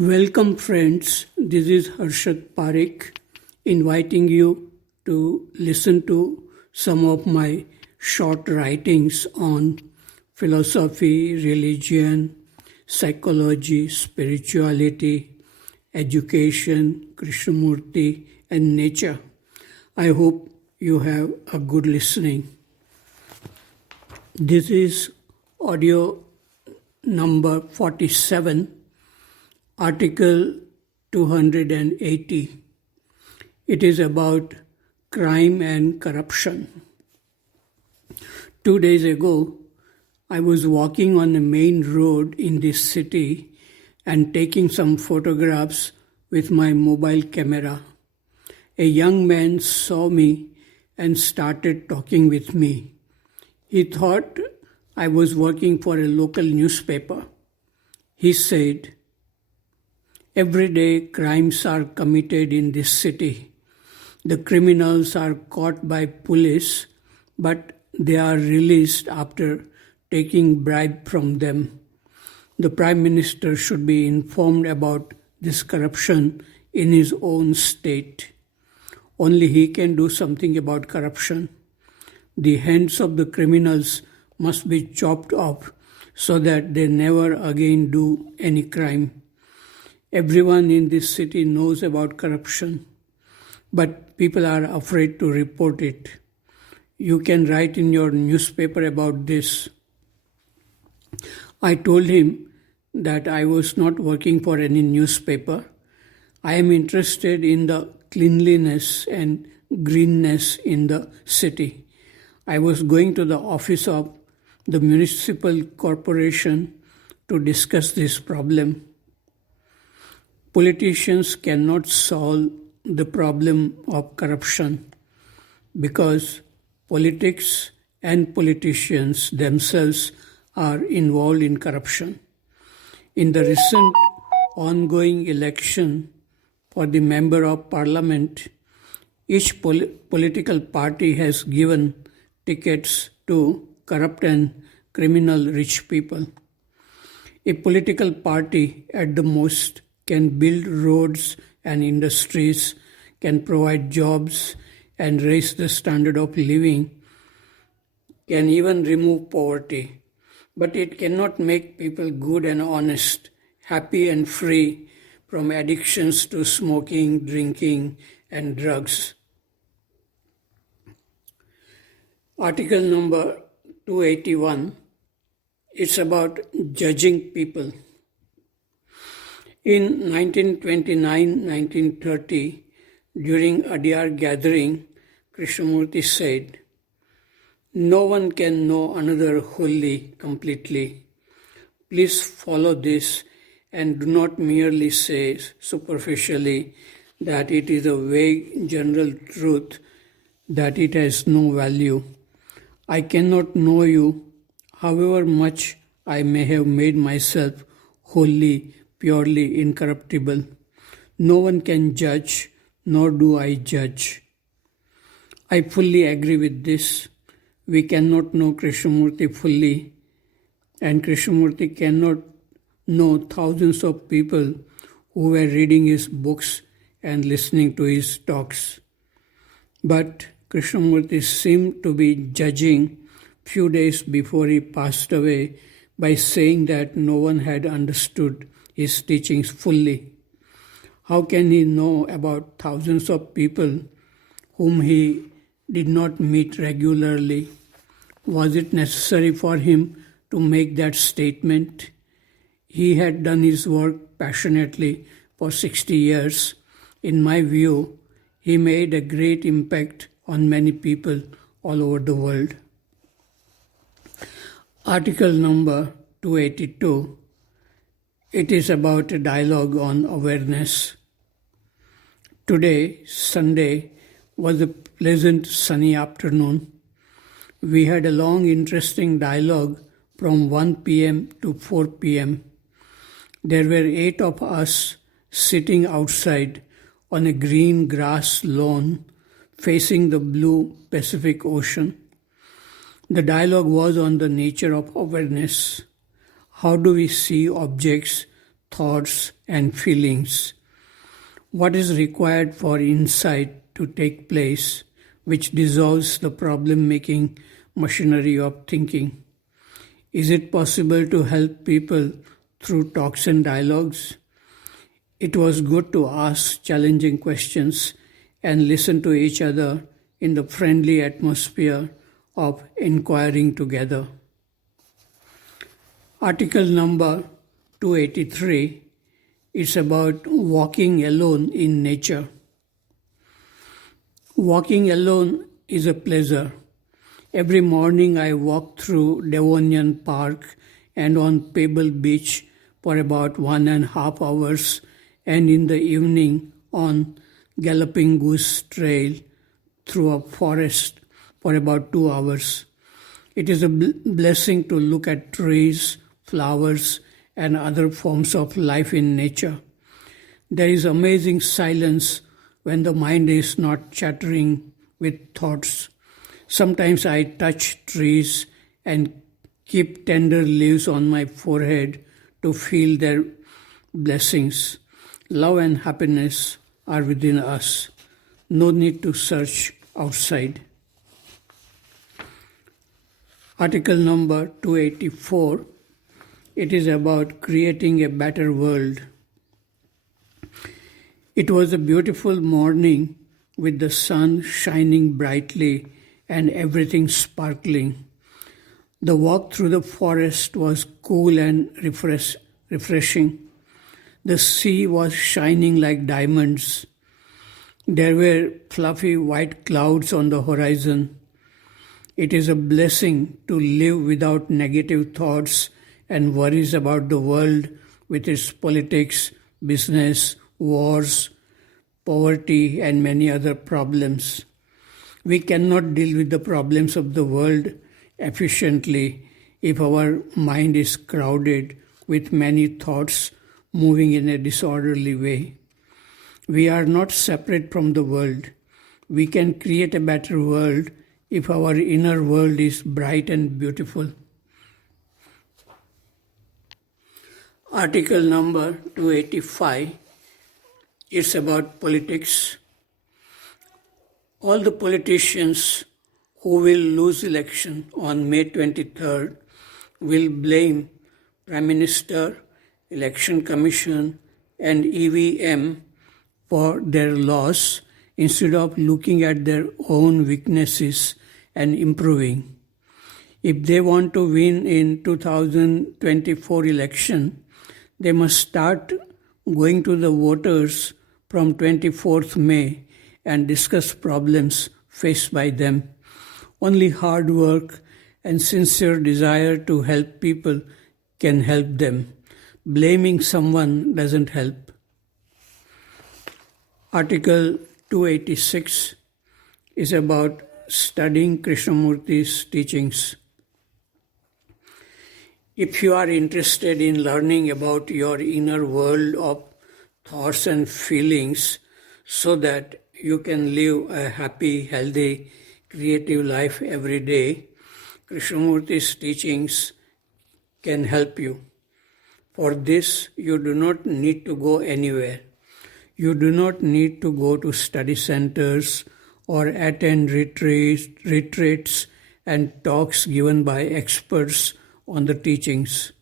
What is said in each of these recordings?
Welcome, friends. This is Harshad Parekh inviting you to listen to some of my short writings on philosophy, religion, psychology, spirituality, education, Krishnamurti, and nature. I hope you have a good listening. This is audio number 47. Article 280. It is about crime and corruption. 2 days ago, I was walking on the main road in this city and taking some photographs with my mobile camera. A young man saw me and started talking with me. He thought I was working for a local newspaper. He said, "Every day crimes are committed in this city. The criminals are caught by police, but they are released after taking bribe from them. The Prime Minister should be informed about this corruption in his own state. Only he can do something about corruption. The hands of the criminals must be chopped off so that they never again do any crime. Everyone in this city knows about corruption, but people are afraid to report it. You can write in your newspaper about this." I told him that I was not working for any newspaper. I am interested in the cleanliness and greenness in the city. I was going to the office of the municipal corporation to discuss this problem. Politicians cannot solve the problem of corruption because politics and politicians themselves are involved in corruption. In the recent ongoing election for the member of parliament, each political party has given tickets to corrupt and criminal rich people. A political party at the most can build roads and industries, can provide jobs and raise the standard of living, can even remove poverty. But it cannot make people good and honest, happy and free from addictions to smoking, drinking, and drugs. Article number 281. It's about judging people. In 1929-1930, during Adyar gathering, Krishnamurti said, "No one can know another wholly, completely. Please follow this and do not merely say superficially that it is a vague general truth, that it has no value. I cannot know you, however much I may have made myself wholly, purely incorruptible. No one can judge, nor do I judge." I fully agree with this. We cannot know Krishnamurti fully, and Krishnamurti cannot know thousands of people who were reading his books and listening to his talks. But Krishnamurti seemed to be judging few days before he passed away by saying that no one had understood his teachings fully. How can he know about thousands of people whom he did not meet regularly? Was it necessary for him to make that statement? He had done his work passionately for 60 years. In my view, he made a great impact on many people all over the world. Article number 282. It is about a dialogue on awareness. Today, Sunday, was a pleasant sunny afternoon. We had a long, interesting dialogue from 1 p.m. to 4 p.m. There were 8 of us sitting outside on a green grass lawn facing the blue Pacific Ocean. The dialogue was on the nature of awareness. How do we see objects thoughts, and feelings. What is required for insight to take place, which dissolves the problem-making machinery of thinking? Is it possible to help people through talks and dialogues? It was good to ask challenging questions and listen to each other in the friendly atmosphere of inquiring together. Article number 283 is about walking alone in nature. Walking alone is a pleasure. Every morning I walk through Devonian Park and on Pebble Beach for about 1.5 hours, and in the evening on Galloping Goose Trail through a forest for about 2 hours. It is a blessing to look at trees, flowers, and other forms of life in nature. There is amazing silence when the mind is not chattering with thoughts. Sometimes I touch trees and keep tender leaves on my forehead to feel their blessings. Love and happiness are within us. No need to search outside. Article number 284. It is about creating a better world. It was a beautiful morning with the sun shining brightly and everything sparkling. The walk through the forest was cool and refreshing. The sea was shining like diamonds. There were fluffy white clouds on the horizon. It is a blessing to live without negative thoughts and worries about the world with its politics, business, wars, poverty, and many other problems. We cannot deal with the problems of the world efficiently if our mind is crowded with many thoughts moving in a disorderly way. We are not separate from the world. We can create a better world if our inner world is bright and beautiful. Article number 285 is about politics. All the politicians who will lose election on May 23rd will blame Prime Minister, Election Commission, and EVM for their loss instead of looking at their own weaknesses and improving. If they want to win in 2024 election, they must start going to the voters from 24th May and discuss problems faced by them. Only hard work and sincere desire to help people can help them. Blaming someone doesn't help. Article 286 is about studying Krishnamurti's teachings. If you are interested in learning about your inner world of thoughts and feelings so that you can live a happy, healthy, creative life every day, Krishnamurti's teachings can help you. For this, you do not need to go anywhere. You do not need to go to study centers or attend retreats and talks given by experts on the teachings.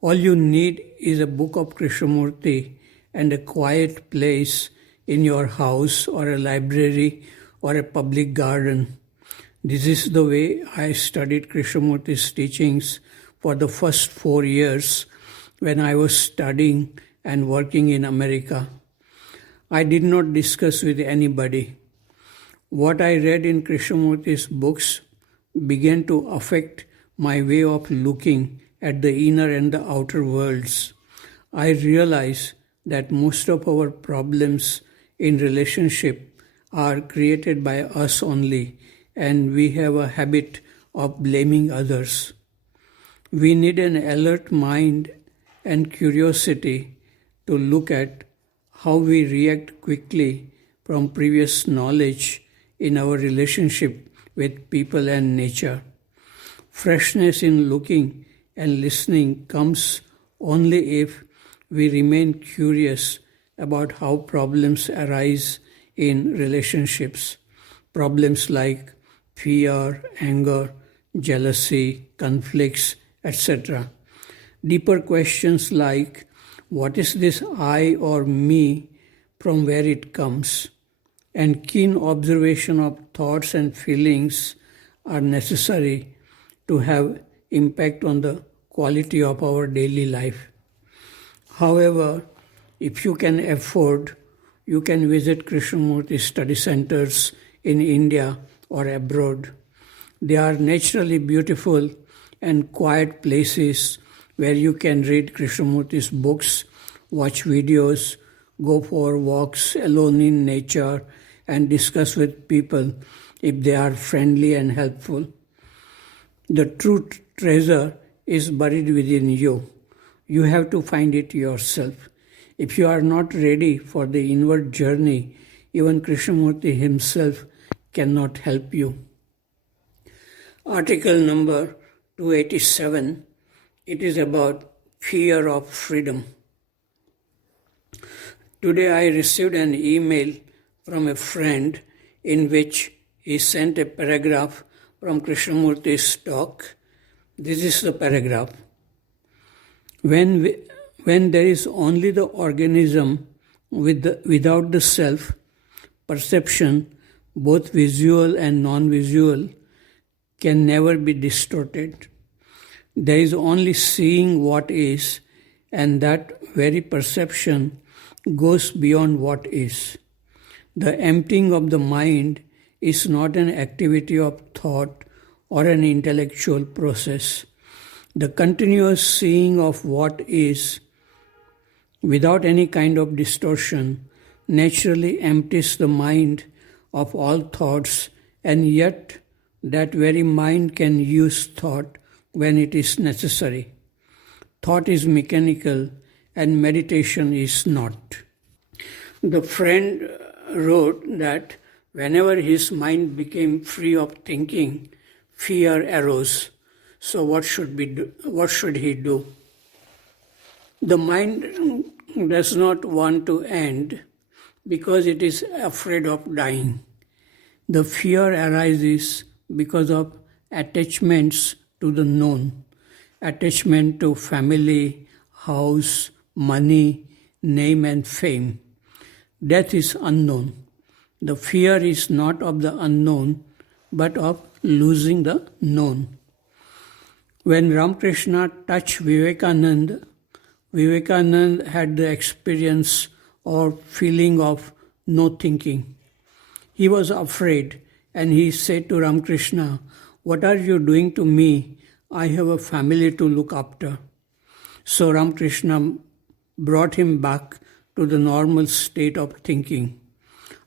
All you need is a book of Krishnamurti and a quiet place in your house or a library or a public garden. This is the way I studied Krishnamurti's teachings for the first 4 years when I was studying and working in America. I did not discuss with anybody. What I read in Krishnamurti's books began to affect my way of looking at the inner and the outer worlds. I realized that most of our problems in relationship are created by us only, and we have a habit of blaming others. We need an alert mind and curiosity to look at how we react quickly from previous knowledge in our relationship with people and nature. Freshness in looking and listening comes only if we remain curious about how problems arise in relationships. Problems like fear, anger, jealousy, conflicts, etc. Deeper questions like, what is this I or me, from where it comes? And keen observation of thoughts and feelings are necessary to have impact on the quality of our daily life. However, if you can afford, you can visit Krishnamurti study centers in India or abroad. They are naturally beautiful and quiet places where you can read Krishnamurti's books, watch videos, go for walks alone in nature, and discuss with people if they are friendly and helpful. The true treasure is buried within you. You have to find it yourself. If you are not ready for the inward journey, even Krishnamurti himself cannot help you. Article number 287, it is about fear of freedom. Today I received an email from a friend in which he sent a paragraph from Krishnamurti's talk. This is the paragraph. When there is only the organism without the self, perception, both visual and non-visual, can never be distorted. There is only seeing what is, and that very perception goes beyond what is. The emptying of the mind is not an activity of thought or an intellectual process. The continuous seeing of what is, without any kind of distortion, naturally empties the mind of all thoughts, and yet that very mind can use thought when it is necessary. Thought is mechanical and meditation is not. The friend wrote that whenever his mind became free of thinking, fear arose. So what should he do? The mind does not want to end because it is afraid of dying. The fear arises because of attachments to the known, attachment to family, house, money, name and fame. Death is unknown. The fear is not of the unknown, but of losing the known. When Ramakrishna touched Vivekananda had the experience or feeling of no thinking. He was afraid and he said to Ramakrishna, "What are you doing to me? I have a family to look after." So Ramakrishna brought him back to the normal state of thinking.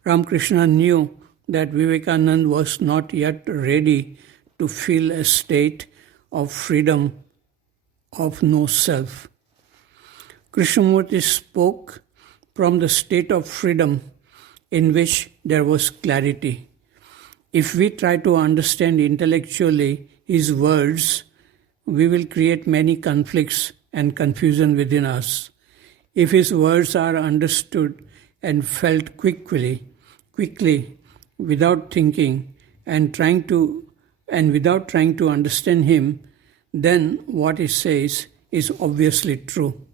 Ramakrishna knew that Vivekananda was not yet ready to feel a state of freedom of no self. Krishnamurti spoke from the state of freedom in which there was clarity. If we try to understand intellectually his words, we will create many conflicts and confusion within us. If his words are understood and felt quickly, without thinking and without trying to understand him, then what he says is obviously true.